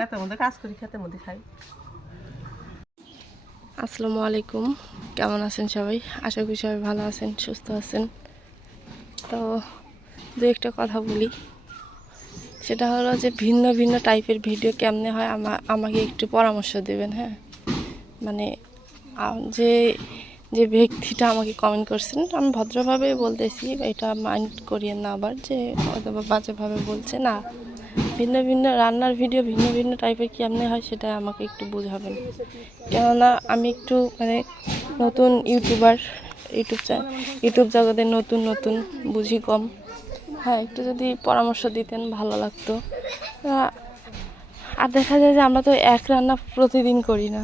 খেতের মধ্যে কাজ করি, খেতের মধ্যে খাই। আসসালামু আলাইকুম, কেমন আছেন সবাই? আশা করি সবাই ভালো আছেন, সুস্থ আছেন। তো দু একটা কথা বলি, সেটা হলো যে ভিন্ন ভিন্ন টাইপের ভিডিও কেমনে হয় আমাকে একটু পরামর্শ দেবেন। হ্যাঁ, মানে যে যে ব্যক্তিটা আমাকে কমেন্ট করছেন, আমি ভদ্রভাবে বলতেছি, এটা মাইন্ড করিয়েন না আবার যে অথবা বাজেভাবে বলছে না। ভিন্ন ভিন্ন রান্নার ভিডিও ভিন্ন ভিন্ন টাইপের কেমনে হয় সেটা আমাকে একটু বোঝাবেন। কেননা আমি একটু নতুন ইউটিউবার, ইউটিউব জগতে নতুন বুঝি কম। হ্যাঁ, একটু যদি পরামর্শ দিতেন ভালো লাগতো। আর দেখা যায় যে আমরা তো এক রান্না প্রতিদিন করি না,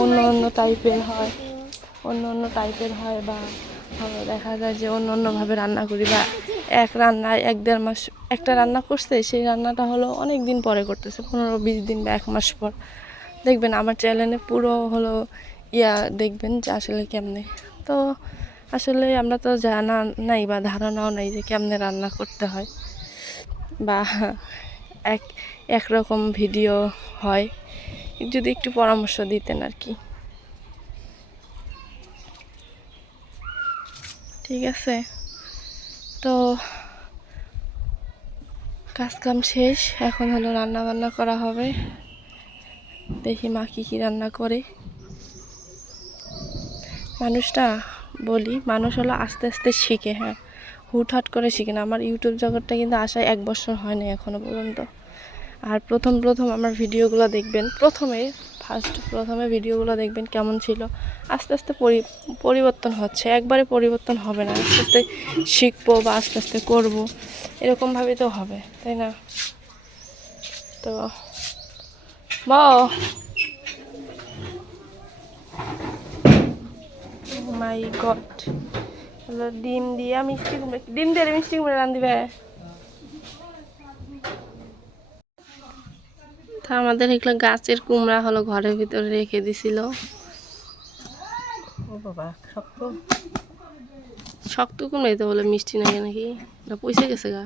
অন্য অন্য টাইপের হয় বা দেখা যায় যে অন্যভাবে রান্না করি, বা এক রান্নায় 1-1.5 মাস একটা রান্না করছে, সেই রান্নাটা হলো অনেক দিন পরে করতেছে, 15-20 দিন বা 1 মাস পর। দেখবেন আমার চ্যানেলে পুরো দেখবেন যে আসলে কেমনে। তো আসলে আমরা তো জানা নাই বা ধারণাও নাই যে কেমনে রান্না করতে হয়, বা একরকম ভিডিও হয়। যদি একটু পরামর্শ দিতেন আর কি। ঠিক আছে, তো কাজকাম শেষ, এখন হলো রান্না বান্না করা হবে। দেখি মা কী রান্না করে। মানুষ হলো আস্তে আস্তে শিখে। হ্যাঁ, হুটহাট করে শিখে না। আমার ইউটিউব জগৎটা কিন্তু আসায় 1 বছর হয়নি এখনো পর্যন্ত। আর প্রথম আমার ভিডিওগুলো দেখবেন, প্রথমে ভিডিওগুলো দেখবেন কেমন ছিল। আস্তে আস্তে পরিবর্তন হচ্ছে, একবারে পরিবর্তন হবে না। আস্তে আস্তে শিখবো বা আস্তে আস্তে করবো, এরকমভাবেই তো হবে, তাই না? তো মাই গড, হলো ডিম দিয়ে মিষ্টি কুমড়া রান্ধিবে। তা আমাদের এগুলো গাছের কুমড়া হলো ঘরের ভিতরে রেখে দিছিল। ও বাবা, শক্ত শক্ত কুমড়াই তো বলে, মিষ্টি নাকি নাকি না পয়সা গেছে গা।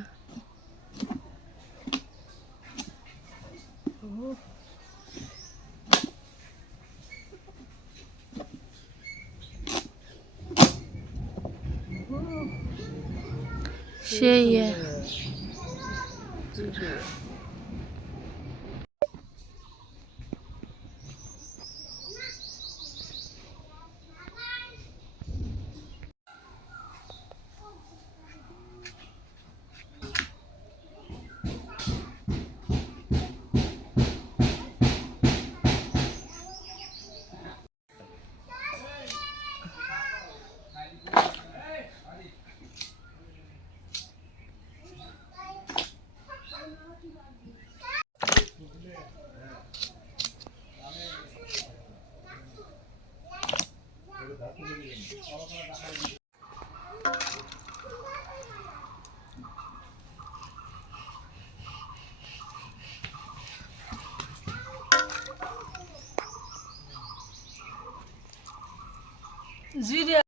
সেই জিরে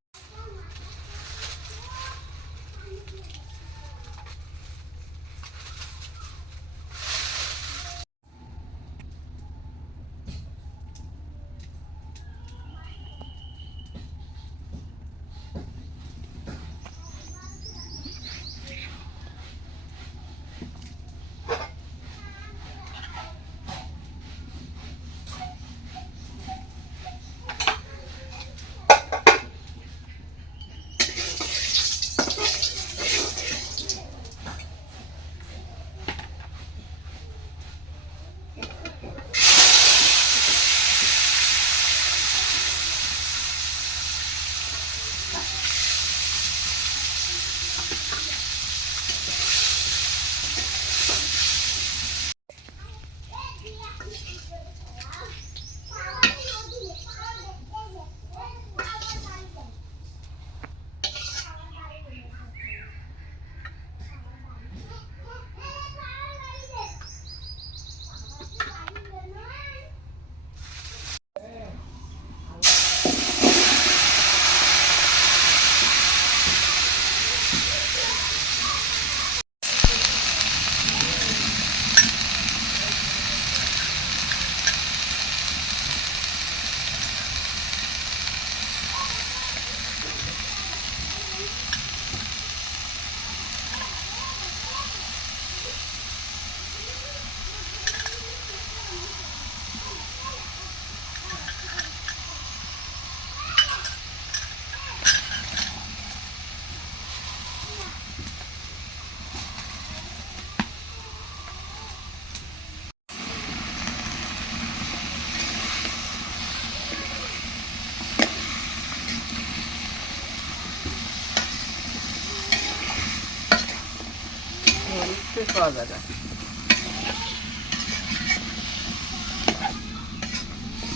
মরিচ শেষ পাওয়া যায় না।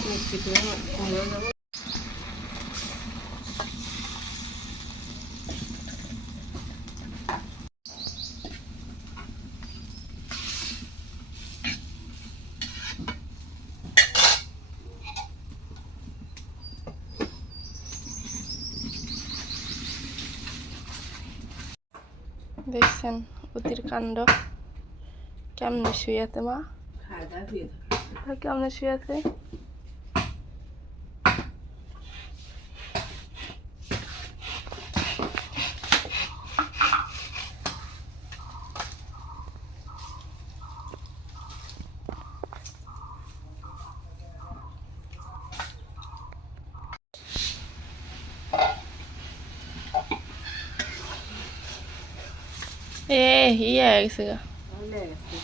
মিষ্টি কুমড়ো যাবো। দেখছেন অতির কাণ্ড কেমনে শুয়াতে মা খায় দায় হয়ে থাকে। আর কেমনে শুয়াতে ইয়ে হয়ে গেছে গা লেগে গেছে।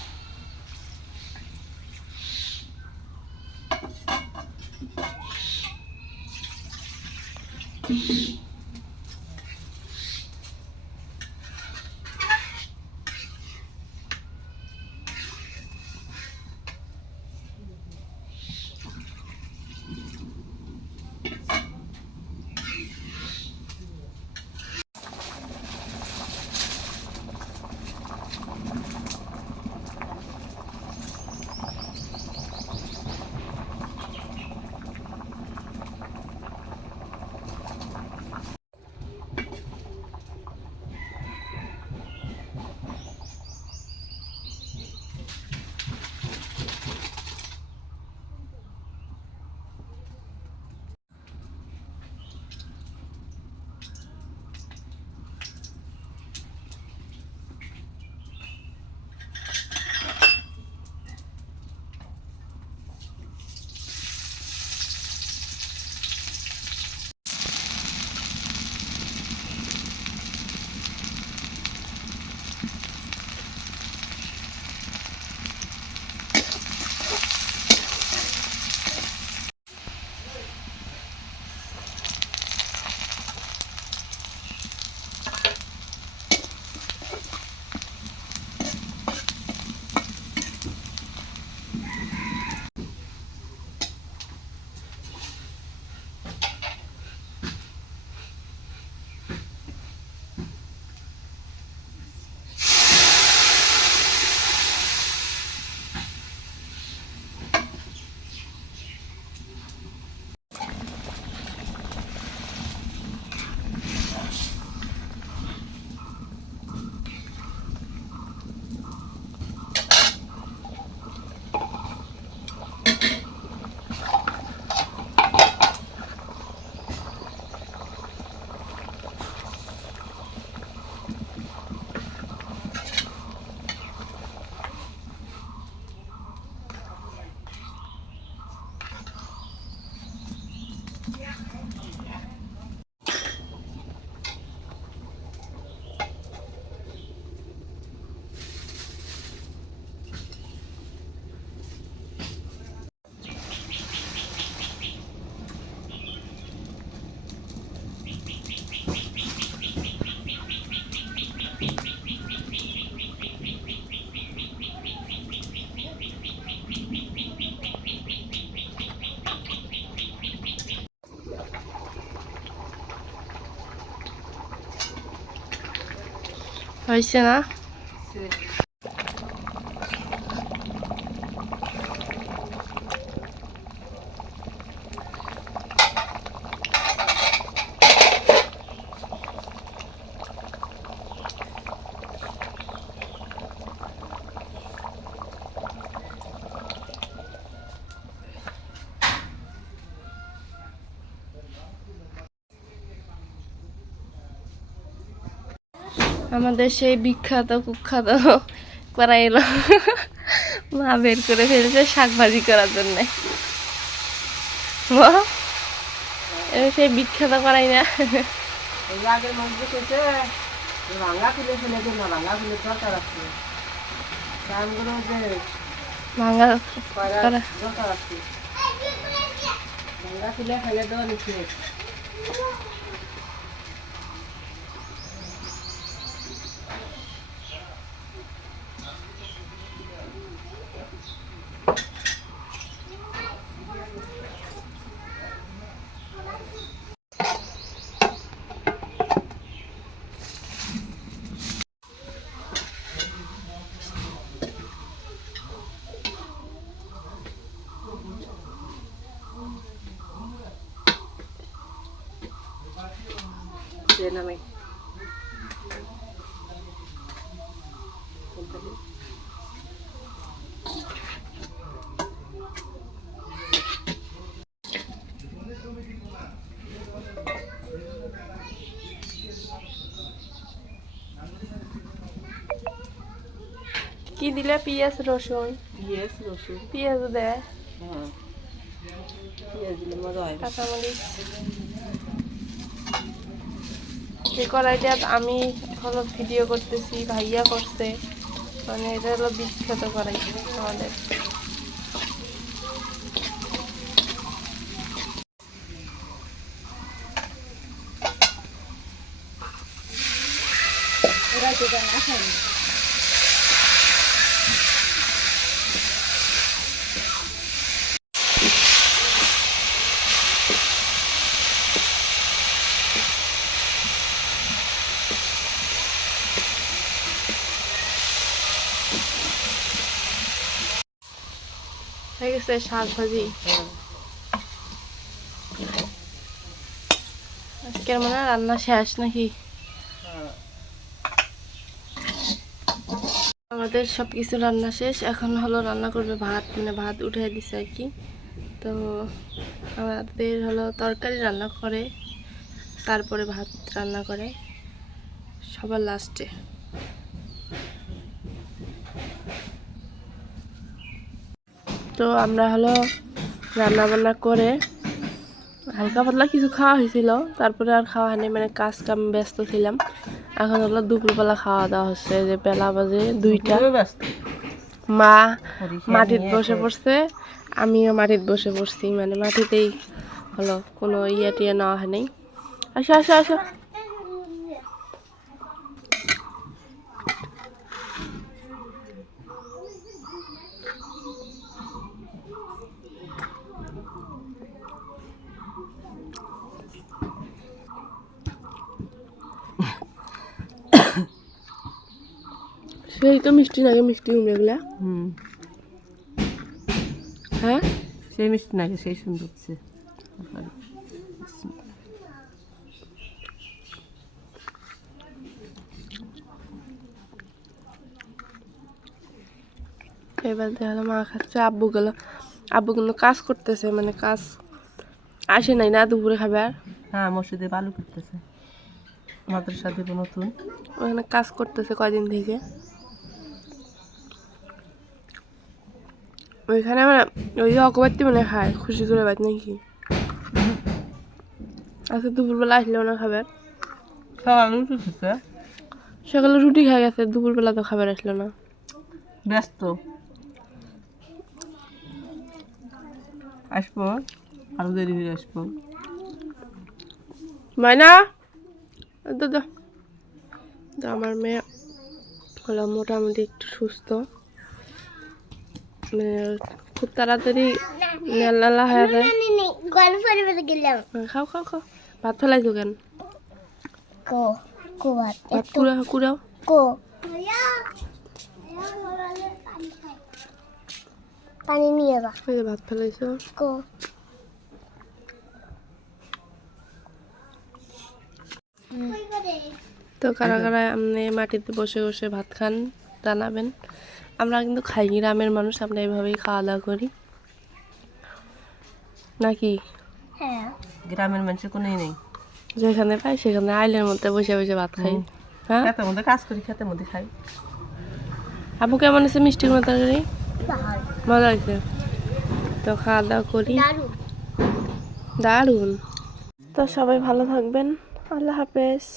হয়েছে না আমাদের সেই বিখ্যাত কুখ্যাত কড়াই এলো মা বের করে ফেলেছে শাক ভাজি করার জন্য সেই বিখ্যাত কড়াই না এই আগের মাছ বসেছে ভাঙা তুলে ফেলে দিল না, ভাঙা তুলে দরকার আছে দামগুলো যে ভাঙা দরকার আছে ভাঙা তুলে ফেলে দেওয়া নিচ্ছে। নামাই কি দিলে? পেঁয়াজ রসুন। পেঁয়াজ রসুন, পেঁয়াজ দেয়, হ্যাঁ পেঁয়াজ দিলে মজা হয়। কাঁচামরিচ। এই কড়াইটা আমি হলো ভিডিও করতেছি, ভাইয়া করছে, মানে এটা হলো বিখ্যাত কড়াই আমাদের। হয়ে গেছে শাক ভাজি। আজকের মনে হয় রান্না শেষ নাকি? আমাদের সব কিছু রান্না শেষ, এখন হলো রান্না করবে ভাত, মানে ভাত উঠে দিছে আর কি। তো আমাদের হলো তরকারি রান্না করে, তারপরে ভাত রান্না করে সবার লাস্টে। তো আমরা হলো রান্না বান্না করে হালকা পাতলা কিছু খাওয়া হয়েছিল, তারপরে আর খাওয়া হয়নি, মানে কাজ কাম ব্যস্ত ছিলাম। এখন হলো দুপুরবেলা খাওয়া দাওয়া হচ্ছে, যে বেলা বাজে 2টা। মা মাটিতে বসে পড়ছে, আমিও মাটিতে বসে পড়ছি, মানে মাটিতেই হলো, কোনো ইয়ে টিয়ে নেওয়া হয়নি। আসো আসো আসো। সেই তো মিষ্টি নাকি, মিষ্টি উমরে এগুলা। হ্যাঁ সেই মিষ্টি নাকি, সেই সুন্দর হচ্ছে। এবার দেখালো মা খাচ্ছে, আব্বু গেল, আব্বু কিন্তু কাজ করতেছে, মানে কাজ আসে নাই না দুপুরে খাবে। আর হ্যাঁ মসজিদে বালু করতেছে, মাদ্রাসা দেব নতুন, ওখানে কাজ করতেছে কয়দিন থেকে। ওইখানে আমরা ওই যে অকবারটি মানে খায় খুশি করে বাদ নাকি। আজকে দুপুরবেলা আসলেও না খাবার, সকালে রুটি খেছে, সকালে রুটি খাই গেছে, দুপুরবেলা তো খাবার আসলো না, ব্যস্ত। আসবো, আরো দেরি হয়ে আসবো। মাইনা দাদা, তো আমার মেয়ে হলো মোটামুটি একটু সুস্থ, মানে খুব তাড়াতাড়ি নালা হয়ে যায়। খাও খাও খাও, ভাত ফেলাইছো কেন? ভাত কুড়াও কুড়াও। পানি নিয়ে বা ওই যে ভাত ফেলাইছো। তো কারা কারা আপনি মাটিতে বসে বসে ভাত খান জানাবেন। আমরা কিন্তু খাই, গ্রামের মানুষ, আমরা এভাবেই খাওয়া দাওয়া করি নাকি। হ্যাঁ গ্রামের মানুষের কোনোই নেই, যেখানে পাই সেখানে আইলের মধ্যে বসে বসে ভাত খাই। হ্যাঁ খেতের মধ্যে কাজ করি, খেতের মধ্যে খাই। আপু কেমন আছে মিষ্টি কোনো তরকারি? ভালো মজা হয়েছে। তো খাওয়া দাওয়া করি, দারুণ দারুণ। তো সবাই ভালো থাকবেন, আল্লাহ হাফেজ।